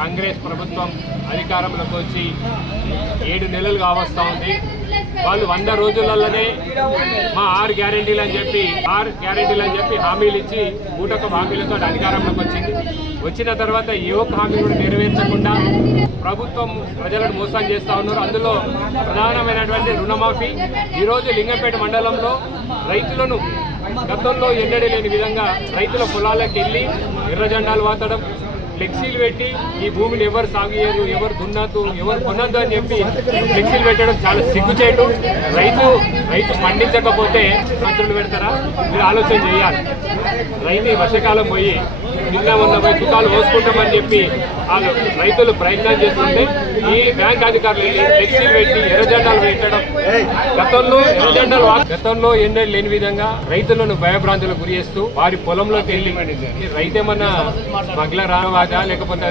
కాంగ్రెస్ ప్రభుత్వం అధికారంలోకి వచ్చి 7 నెలలు కావస్తా ఉంది. వాళ్ళు 100 రోజులలోనే మా 6 గ్యారెంటీలు అని చెప్పి హామీలు ఇచ్చి బూటకపు హామీలతో అధికారంలోకి వచ్చింది. వచ్చిన తర్వాత ఏ ఒక్క హామీ కూడా నెరవేర్చకుండా ప్రభుత్వం ప్రజలను మోసం చేస్తూ ఉన్నారు. అందులో ప్రధానమైనటువంటి రుణమాఫీ. ఈరోజు లింగంపేట మండలంలో రైతులను గతంలో ఎన్నడూ లేని విధంగా రైతుల పొలాలకు వెళ్ళి ఎర్ర జెండాలు వాతడం, ఫ్లెక్సీలు పెట్టి ఈ భూమిని ఎవరు సాగు చేయరు, ఎవరు దున్నద్దు, ఎవరు కొనద్దు అని చెప్పి ఫ్లెక్సీలు పెట్టడం చాలా సిగ్గుచేటు. రైతు పండించకపోతే మంత్రులు పెడతారా? మీరు ఆలోచన చేయాలి. రైతు వర్షాకాలం పోయి నిన్న మొన్న పోయి దుకాలు పోసుకుంటామని చెప్పి వాళ్ళు రైతులు ప్రయత్నం చేస్తుంటే ఈ బ్యాంక్ అధికారులు ఫ్లెక్సీలు పెట్టి ఎర్రజెండాలు పెట్టడం, గతంలో ఎన్నడూ లేని విధంగా రైతులను భయభ్రాంతులకు గురి చేస్తూ వారి పొలంలోకి వెళ్ళి రైతేమన్నా స్మగ్లర్ రావాదా లేకపోతే